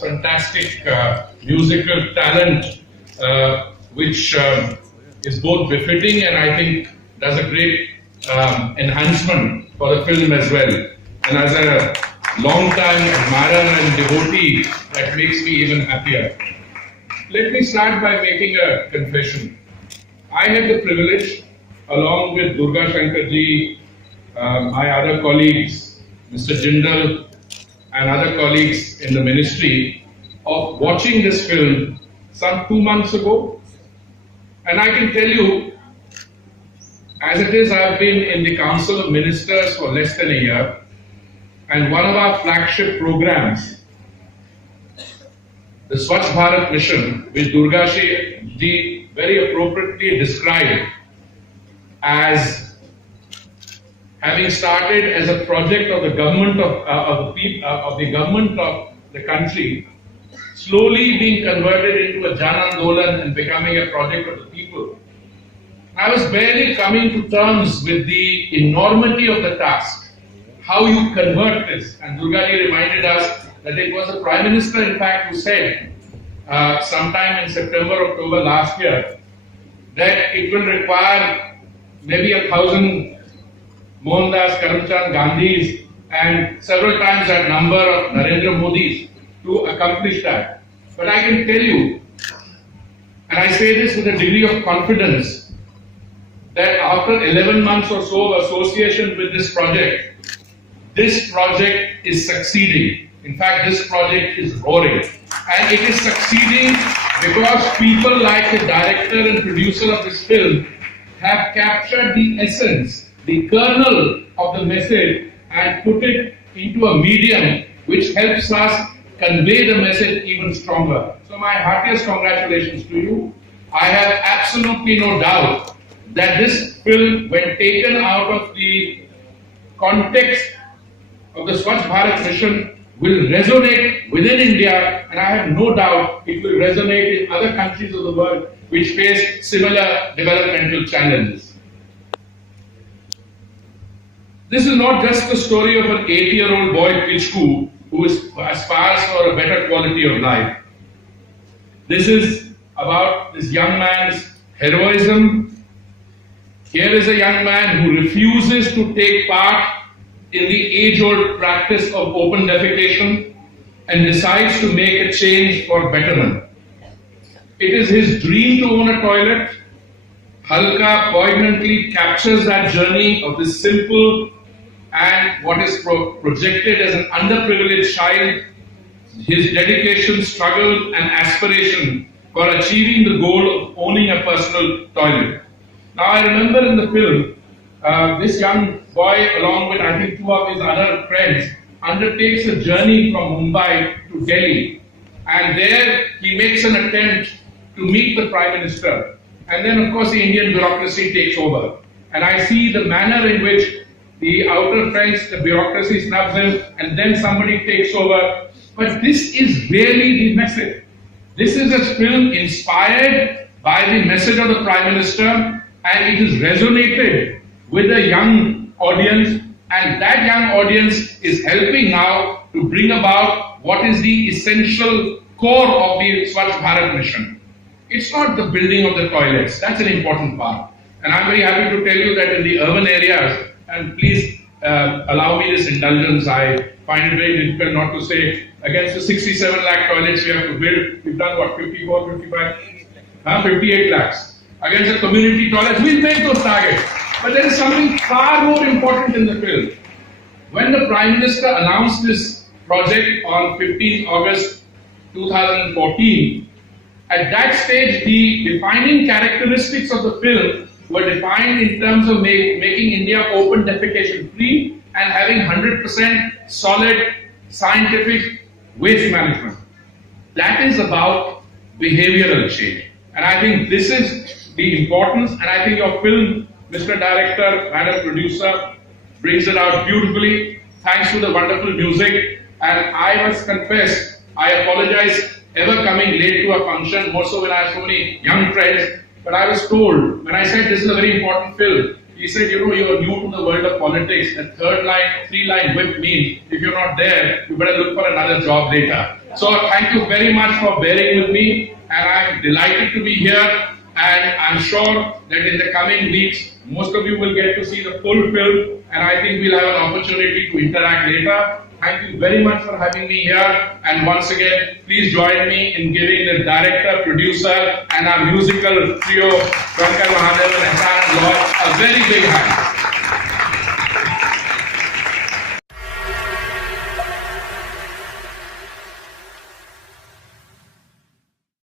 Fantastic musical talent, which is both befitting and I think does a great enhancement for the film as well. And as a long-time admirer and devotee, that makes me even happier. Let me start by making a confession. I had the privilege, along with Durga Shankar ji, my other colleagues, Mr. Jindal, and other colleagues in the ministry, of watching this film some 2 months ago. And I can tell you, as it is, I've been in the Council of Ministers for less than a year, and one of our flagship programs, the Swachh Bharat Mission, which Durga ji very appropriately described as having started as a project of the government of the country, slowly being converted into a Jan Andolan and becoming a project of the people. I was barely coming to terms with the enormity of the task, how you convert this. And Durga ji reminded us that it was the Prime Minister, in fact, who said sometime in September, October last year, that it will require maybe 1,000 Mohandas, Karamchand Gandhis, and several times that number of Narendra Modis to accomplish that. But I can tell you, and I say this with a degree of confidence, that after 11 months or so of association with this project is succeeding. In fact, this project is roaring. And it is succeeding because people like the director and producer of this film have captured the essence, the kernel of the message, and put it into a medium which helps us convey the message even stronger. So my heartiest congratulations to you. I have absolutely no doubt that this film, when taken out of the context of the Swachh Bharat Mission, will resonate within India, and I have no doubt it will resonate in other countries of the world which face similar developmental challenges. This is not just the story of an 8-year-old boy, Pichku, who aspires for a better quality of life. This is about this young man's heroism. Here is a young man who refuses to take part in the age-old practice of open defecation and decides to make a change for betterment. It is his dream to own a toilet. HALKAA poignantly captures that journey of this simple and what is projected as an underprivileged child, his dedication, struggle and aspiration for achieving the goal of owning a personal toilet. Now I remember in the film, this young boy, along with I think 2 of his other friends, undertakes a journey from Mumbai to Delhi, and there he makes an attempt to meet the Prime Minister. And then of course the Indian bureaucracy takes over. And I see the manner in which the outer fence, the bureaucracy snubs him, and then somebody takes over. But this is really the message. This is a film inspired by the message of the Prime Minister, and it has resonated with a young audience, and that young audience is helping now to bring about what is the essential core of the Swachh Bharat mission. It's not the building of the toilets, that's an important part. And I'm very happy to tell you that in the urban areas, and please allow me this indulgence, I find it very difficult not to say, against the 67 lakh toilets we have to build, we've done what, 54, 55? 58 lakhs. Against the community toilets, we'll make those targets. But there is something far more important in the film. When the Prime Minister announced this project on 15 August 2014, At that stage, the defining characteristics of the film were defined in terms of making India open defecation free and having 100% solid scientific waste management. That is about behavioral change. And I think this is the importance, and I think your film, Mr. Director, Madam Producer, brings it out beautifully. Thanks to the wonderful music. And I must confess, I apologize ever coming late to a function, more so when I have so many young friends. But I was told, when I said this is a very important film, he said, you know, you are new to the world of politics. The three-line whip means if you're not there, you better look for another job later. So thank you very much for bearing with me. And I'm delighted to be here. And I'm sure that in the coming weeks, most of you will get to see the full film. And I think we'll have an opportunity to interact later. Thank you very much for having me here. And once again, please join me in giving the director, producer, and our musical trio, Shankar Mahadevan and Ehsaan Noorani, a very big hand.